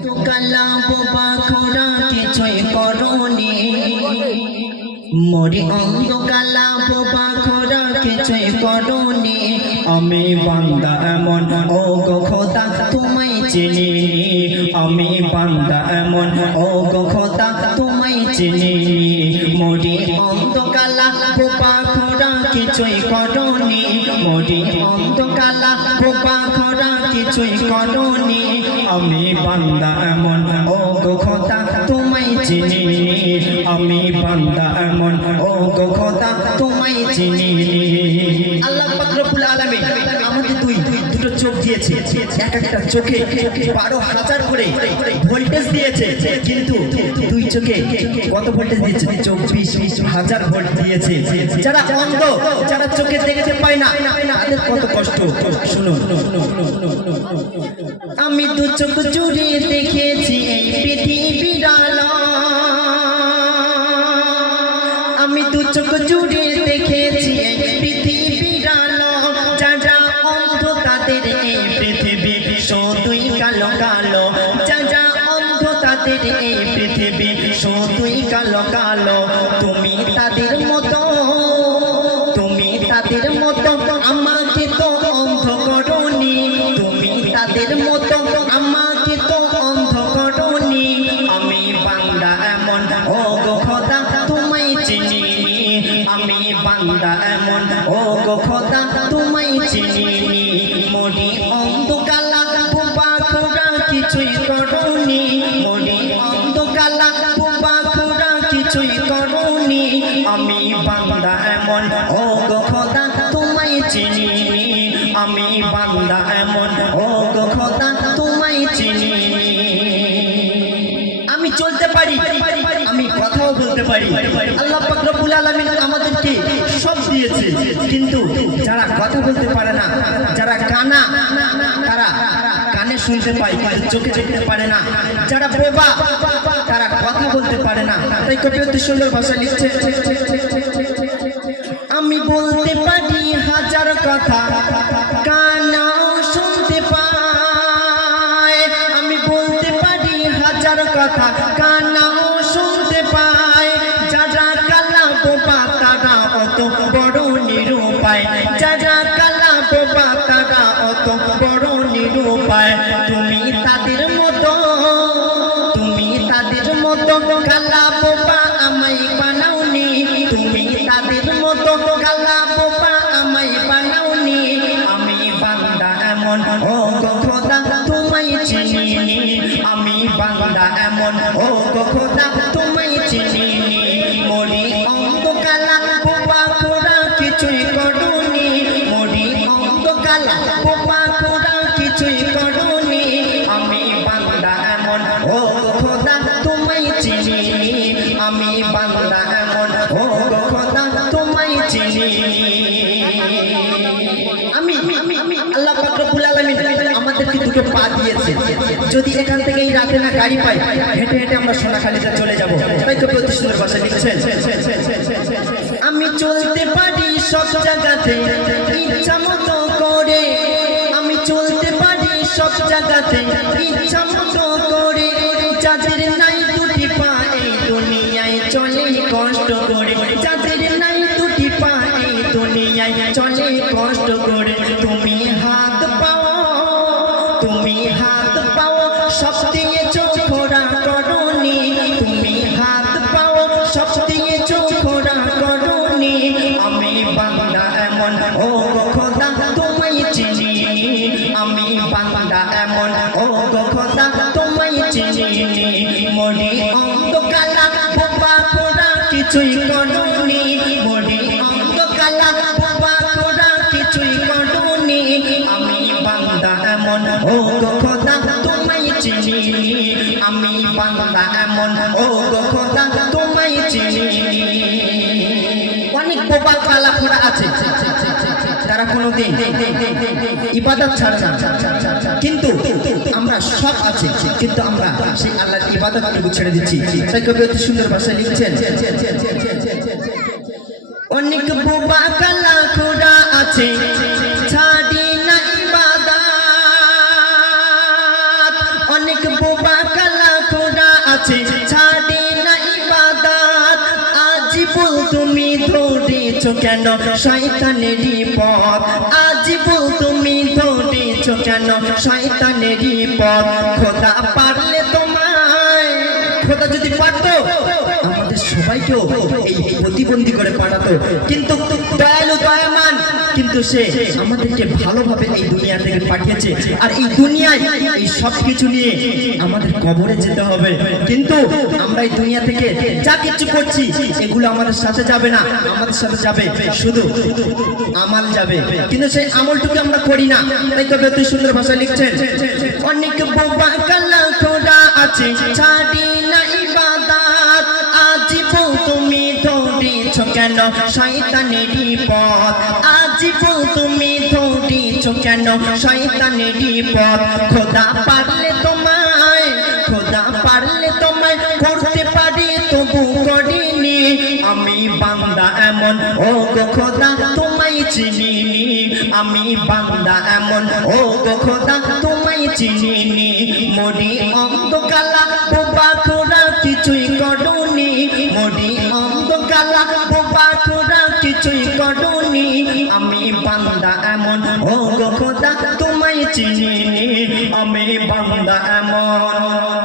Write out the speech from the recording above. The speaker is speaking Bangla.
কালা বোবা খোরা কিছুই করনি মরি অন্ধ কালা বোবা খোরা কিছুই করনি আমি বান্দা এমন ও গো খোদা তোমায় চিনি আমি বান্দা এমন ও গো খোদা তোমায় চিনি মরি অন্ধ কালা বোবা খোরা কিছুই করনি মরি অন্ধ কালা বোবা খোরা কিছুই করনি আমি বান্দা এমন ও গো খোদা তোমায় চিনি আমি বান্দা এমন ও গো খোদা তোমায় চিনি আল্লাহ পাক রব্বুল আলামিন আমাদের দুটো চোখ দিয়েছে এক একটা চোখে 12,000 করে ভোল্টেজ দিয়েছে কিন্তু দুই চোখে কত ভোল্টেজ দিয়েছে 24,000 ভোল্ট দিয়েছে যারা অন্ধ যারা চোখে দেখতে পায় না তাদের কত কষ্ট শুনুন আমি দু চোখ জুড়ে দেখেছি এই পৃথিবীর আলো আমি দু চোখ জুড়ে দেখেছি এই পৃথিবীর আলো যারা অন্ধ তাদের এই পৃথিবী শুধুই কালো কালো যারা অন্ধ তাদের এই পৃথিবী শুধুই কালো কালো তুমি তাদের মতো আমাকে তো অন্ধ করনি তুমি তাদের মতো আমাকে তো অন্ধ করনি আমি বান্দা এমন ও গো খোদা তোমায় চিনি আমি বান্দা এমন ও গো খোদা তোমায় চিনি মরি অন্ধ কালা বোবা খোদা কিছুই করনি মরি অন্ধ কালা বোবা খোদা কিছুই করনি আমি বান্দা এমন ও গো খোদা তোমায় চিনি আমি বান্দা এমন ও গো খোদা তোমায় চিনি আমি চলতে পারি আমি কথাও বলতে পারি আল্লাহ পাক রব্বুল আলামিন আমাদেরকে সব দিয়েছে কিন্তু যারা কথা বলতে পারে না যারা কানা তারা কানে শুনতে পায় কিন্তু চোখে দেখতে পারে না যারা বোবা তারা কথা বলতে পারে না তাই কবি অতি সুন্দর ভাষা লিখছে আমি বলতে পারি হাজার কথা কানাও শুনতে পায় আমি বলতে পারি হাজার কথা কানাও শুনতে পায় যারা কালা বোবা তারা অত বড় নিরুপায় যারা কালা বোবা তারা অত বড় নিরুপায় তুমি তাদের মতো কালা বোবা আমায় বানাওনি তুমি তাদের মতো কালা বোবা আমায় বানাওনি আমি বান্দা এমন ও গো খোদা তোমায় চিনি আমি বান্দা এমন ও গো খোদা তোমায় চিনি মরি অন্ধ কালা বোবা খোদা কিছুই করনি মরি অন্ধ কালা বোবা খোদা কিছুই করনি আমি বান্দা এমন ও গো খোদা তোমায় চিনি আমি বান্দা এমন ও গো খোদা তোমায় চিনি আমি আল্লাহ পাক রব্বুল আলামিন আমাদেরকে দুটো পা দিয়েছে যদি এখান থেকে এই রাতে না গাড়ি পাই হেঁটে হেঁটে আমরা সোনাখালীতে চলে যাব তাই তো অতি সুন্দর ভাষা লিখছেন আমি চলতে পারি সব জায়গাতে ইচ্ছা মতো করে আমি চলতে পারি সব জায়গাতে ইচ্ছা মতো করে যাদের নাই দুটি পা এই দুনিয়ায় চলে কষ্ট করে যাদের নাই দুটি পা এই দুনিয়ায় চলে কষ্ট করে তুমি হাত পাও সব দিয়ে চোখরা করনি তুমি হাত পাও সব দিয়ে চোখরা করনি আমি বান্দা এমন ও গো খোদা তোমায় চিনি আমি বান্দা এমন ও গো খোদা তোমায় চিনি মরি অন্ধ কালা বোবা খোদা কিছুই করনি মরি অন্ধ কালা বোবা খোদা কিছুই করনি আমি বান্দা এমন ও গো খোদা তোমায় চিনি আমি বান্দা এমন ও গো খোদা তোমায় চিনি অনেক বোবা কালা খোদা আছে তারা কোনোদিন ইবাদত ছাড়ে না কিন্তু আমরা সব আছে কিন্তু আমরা সেই আল্লাহর ইবাদতটুকু ছেড়ে দিচ্ছি তাই কবি অতি সুন্দর ভাষায় লিখছেন অনেক বোবা কালা খোদা আছে ছাড়ি না ইবাদত অনেক বোবা ধরেছ কেন শয়তানেরই পথ আজিবুল তুমি ধরেছ কেন শয়তানেরই পথ খোদা পারলে তোমায় খোদা যদি পারতো আমাদের সবাইকেও এই প্রতিবন্ধী করে পাঠাতো কিন্তু দয়ালু দয়ামান কিন্তু সে আমাদেরকে ভালোভাবে এই দুনিয়া থেকে পাঠিয়েছে আর এই দুনিয়ায় এই সব কিছু নিয়ে আমাদের কবরে যেতে হবে কিন্তু আমরা এই দুনিয়া থেকে যা কিছু করছি এগুলো আমাদের সাথে যাবে না আমাদের সাথে যাবে শুধু আমাল যাবে কিন্তু সেই আমলটুকু আমরা করি না তাই কবি অতি সুন্দর ভাষায় লিখছেন অনেক বোবা কালা খোদা আছে ছাড়ি না ইবাদত আজিবুল তুমি ধরেছ কেন শয়তানেরই পথ আজিবুল তুমি ধরেছ কেন শয়তানেরই পথ খোদা পারলে তোমায় করতে পারি তবু করিনি আমি বান্দা এমন ও গো খোদা তোমায় চিনিনি আমি বান্দা এমন ও গো খোদা তোমায় চিনিনি মরি অন্ধকালা বোবা খোদা কিছুই করনি মরি অন্ধকালা বোবা খোদা কিছুই করনি আমি বান্দা এমন ও গো খোদা তোমায় চিনিনি আমি বান্দা এমন